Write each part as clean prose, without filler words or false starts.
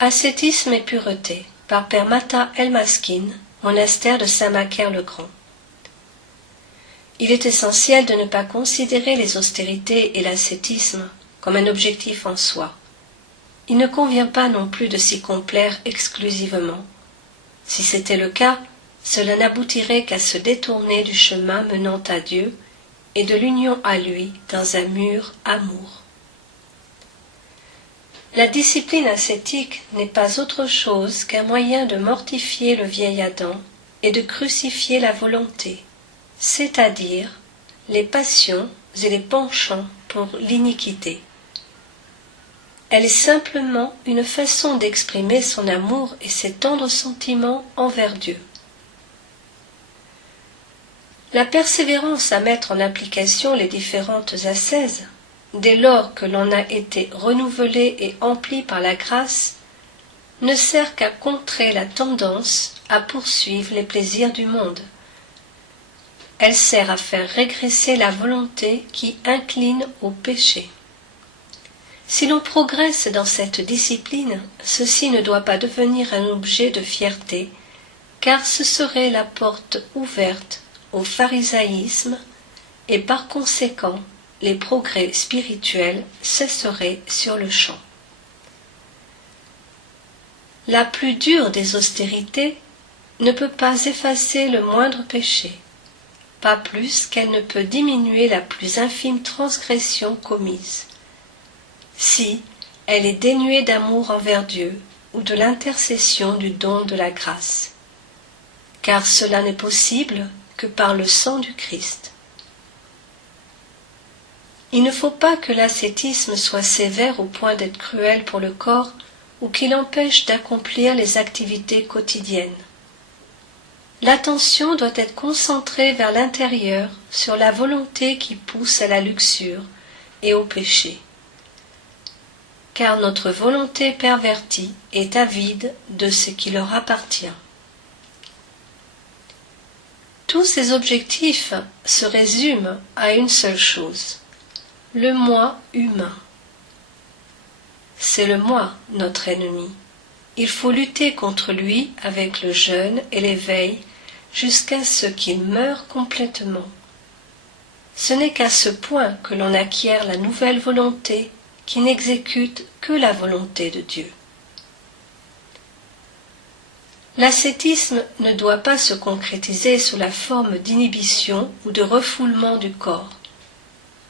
Ascétisme et pureté par Père Mata El-Maskin, monastère de Saint-Macaire-le-Grand. Il est essentiel de ne pas considérer les austérités et l'ascétisme comme un objectif en soi. Il ne convient pas non plus de s'y complaire exclusivement. Si c'était le cas, cela n'aboutirait qu'à se détourner du chemin menant à Dieu et de l'union à lui dans un mûr amour. La discipline ascétique n'est pas autre chose qu'un moyen de mortifier le vieil Adam et de crucifier la volonté, c'est-à-dire les passions et les penchants pour l'iniquité. Elle est simplement une façon d'exprimer son amour et ses tendres sentiments envers Dieu. La persévérance à mettre en application les différentes ascèses, dès lors que l'on a été renouvelé et empli par la grâce, ne sert qu'à contrer la tendance à poursuivre les plaisirs du monde. Elle sert à faire régresser la volonté qui incline au péché. Si l'on progresse dans cette discipline, ceci ne doit pas devenir un objet de fierté, car ce serait la porte ouverte au pharisaïsme et par conséquent les progrès spirituels cesseraient sur le champ. La plus dure des austérités ne peut pas effacer le moindre péché, pas plus qu'elle ne peut diminuer la plus infime transgression commise, si elle est dénuée d'amour envers Dieu ou de l'intercession du don de la grâce, car cela n'est possible que par le sang du Christ. Il ne faut pas que l'ascétisme soit sévère au point d'être cruel pour le corps ou qu'il empêche d'accomplir les activités quotidiennes. L'attention doit être concentrée vers l'intérieur sur la volonté qui pousse à la luxure et au péché, car notre volonté pervertie est avide de ce qui leur appartient. Tous ces objectifs se résument à une seule chose: le moi humain. C'est le moi, notre ennemi. Il faut lutter contre lui avec le jeûne et l'éveil jusqu'à ce qu'il meure complètement. Ce n'est qu'à ce point que l'on acquiert la nouvelle volonté qui n'exécute que la volonté de Dieu. L'ascétisme ne doit pas se concrétiser sous la forme d'inhibition ou de refoulement du corps,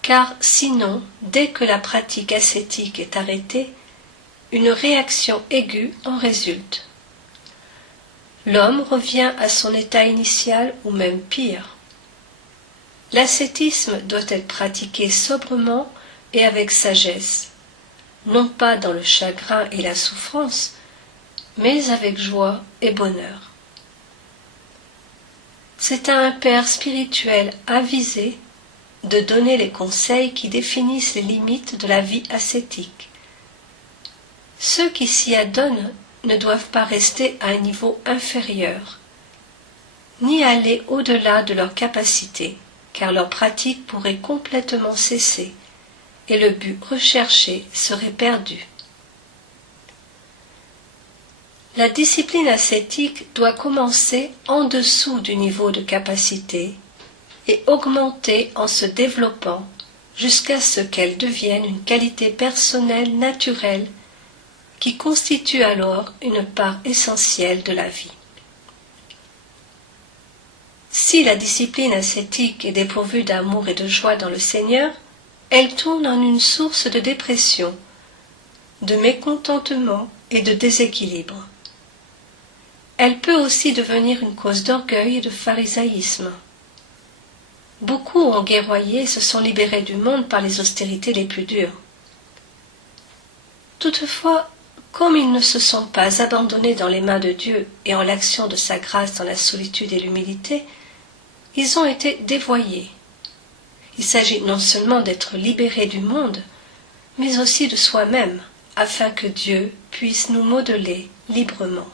car sinon, dès que la pratique ascétique est arrêtée, une réaction aiguë en résulte. L'homme revient à son état initial ou même pire. L'ascétisme doit être pratiqué sobrement et avec sagesse, non pas dans le chagrin et la souffrance, mais avec joie et bonheur. C'est à un père spirituel avisé de donner les conseils qui définissent les limites de la vie ascétique. Ceux qui s'y adonnent ne doivent pas rester à un niveau inférieur, ni aller au-delà de leurs capacités, car leur pratique pourrait complètement cesser et le but recherché serait perdu. La discipline ascétique doit commencer en dessous du niveau de capacité et augmenter en se développant jusqu'à ce qu'elle devienne une qualité personnelle naturelle qui constitue alors une part essentielle de la vie. Si la discipline ascétique est dépourvue d'amour et de joie dans le Seigneur, elle tourne en une source de dépression, de mécontentement et de déséquilibre. Elle peut aussi devenir une cause d'orgueil et de pharisaïsme. Beaucoup ont guerroyé et se sont libérés du monde par les austérités les plus dures. Toutefois, comme ils ne se sont pas abandonnés dans les mains de Dieu et en l'action de sa grâce dans la solitude et l'humilité, ils ont été dévoyés. Il s'agit non seulement d'être libérés du monde, mais aussi de soi-même, afin que Dieu puisse nous modeler librement.